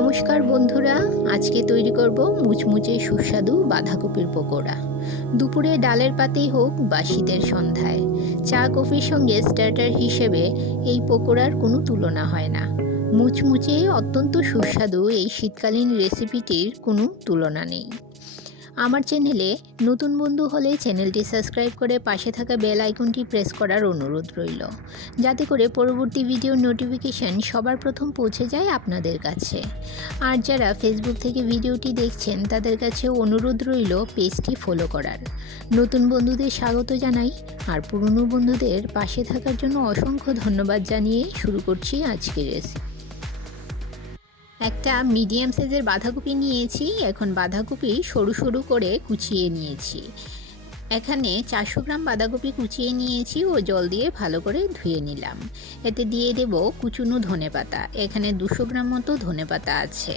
নমস্কার বন্ধুরা, আজকে তৈরি করব মুচমুচে সুস্বাদু বাঁধাকপির পকোড়া। দুপুরে ডালের পাতেই হোক বা শীতের সন্ধ্যায় চা কফির সঙ্গে স্টার্টার হিসেবে এই পকোড়ার কোনো তুলনা হয় না। মুচমুচে অত্যন্ত সুস্বাদু এই শীতকালীন রেসিপিটির কোনো তুলনা নেই। আমার চ্যানেলে নতুন বন্ধু হলে চ্যানেলটি সাবস্ক্রাইব করে পাশে থাকা বেল আইকনটি প্রেস করার অনুরোধ রইল, যাতে করে পরবর্তী ভিডিওর নোটিফিকেশান সবার প্রথম পৌঁছে যায় আপনাদের কাছে। আর যারা ফেসবুক থেকে ভিডিওটি দেখছেন তাদের কাছেও অনুরোধ রইল পেজটি ফলো করার। নতুন বন্ধুদের স্বাগত জানাই, আর পুরনো বন্ধুদের পাশে থাকার জন্য অসংখ্য ধন্যবাদ জানিয়ে শুরু করছি আজকের রেসিপি। একটা মিডিয়াম সাইজের বাঁধাকপি নিয়েছি। এখন বাঁধাকপি সরু সরু করে কুচিয়ে নিয়েছি। এখানে 400 গ্রাম বাঁধাকপি কুচিয়ে নিয়েছি ও জল দিয়ে ভালো করে ধুয়ে নিলাম। এতে দিয়ে দেব কুচুনো ধনেপাতা, এখানে 200 গ্রাম মতো ধনেপাতা আছে।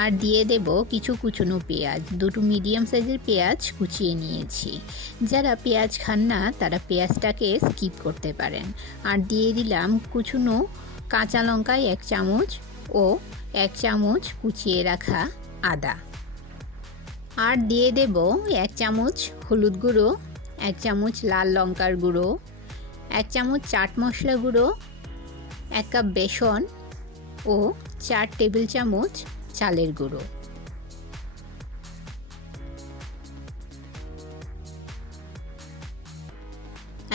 আর দিয়ে দেব কিছু কুচুনো পেঁয়াজ, দুটো মিডিয়াম সাইজের পেঁয়াজ কুচিয়ে নিয়েছি। যারা পেঁয়াজ খান না তারা পেঁয়াজটাকে স্কিপ করতে পারেন। আর দিয়ে দিলাম কুচুনো কাঁচা লঙ্কা 1 চামচ ও 1 চামচ কুচিয়ে রাখা আদা। আর দিয়ে দেব 1 চামচ হলুদ গুঁড়ো, 1 চামচ লাল লঙ্কার গুঁড়ো, 1 চামচ চাট মশলা গুঁড়ো, 1 কাপ বেসন ও 4 টেবিল চামচ চালের গুঁড়ো।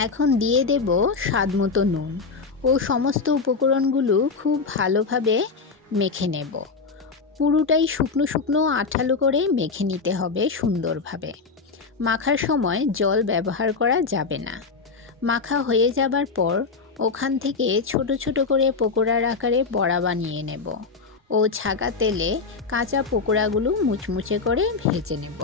এখন দিয়ে দেব স্বাদ মতো নুন ও সমস্ত উপকরণগুলো খুব ভালোভাবে মেখে নেব। পুরোটাই শুকনো শুকনো আঠালো করে মেখে নিতে হবে সুন্দরভাবে। মাখার সময় জল ব্যবহার করা যাবে না। মাখা হয়ে যাবার পর ওখান থেকে ছোট ছোট করে পকোড়ার আকারে বড়া বানিয়ে নেব ও ছাকা তেলে কাঁচা পকোড়াগুলো মুচমুচে করে ভেজে নেব।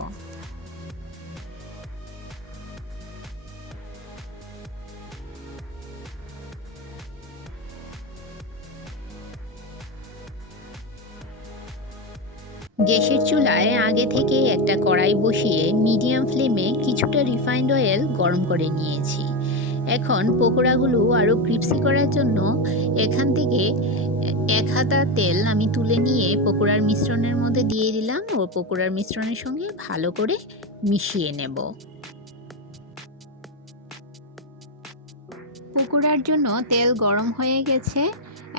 গ্যাসের চুলায় আগে থেকে একটা কড়াই বসিয়ে মিডিয়াম ফ্লেমে কিছুটা রিফাইন্ড অয়েল গরম করে নিয়েছি। এখন পকোড়াগুলো আরও ক্রিপসি করার জন্য এখান থেকে 1 হাতা তেল আমি তুলে নিয়ে পকোড়ার মিশ্রণের মধ্যে দিয়ে দিলাম ও পকোড়ার মিশ্রণের সঙ্গে ভালো করে মিশিয়ে নেব। পকোড়ার জন্য তেল গরম হয়ে গেছে।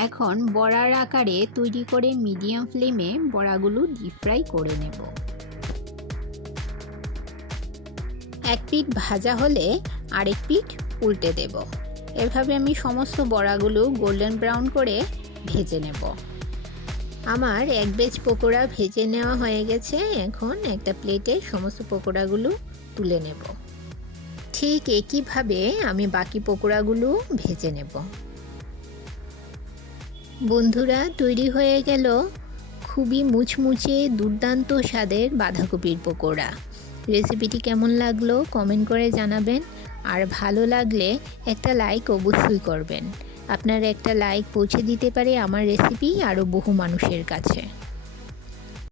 এখন বড়ার আকারে তৈরি করে মিডিয়াম ফ্লেমে বড়াগুলো ডিপ ফ্রাই করে নেব। এক পিঠ ভাজা হলে আরেক পিঠ উল্টে দেব। এভাবে আমি সমস্ত বড়াগুলো গোল্ডেন ব্রাউন করে ভেজে নেব। আমার এক ব্যাচ পকোড়া ভেজে নেওয়া হয়ে গেছে। এখন একটা প্লেটে সমস্ত পকোড়াগুলো তুলে নেব। ঠিক একইভাবে আমি বাকি পকোড়াগুলো ভেজে নেব। বন্ধুরা, তৈরি হয়ে গেল খুবই মুচমুচে দুর্দান্ত স্বাদের বাঁধাকপির পকোড়া। রেসিপিটি কেমন লাগলো কমেন্ট করে জানাবেন, আর ভালো লাগলে একটা লাইক অবশ্যই করবেন। আপনার একটা লাইক পৌঁছে দিতে পারে আমার রেসিপি আরও বহু মানুষের কাছে।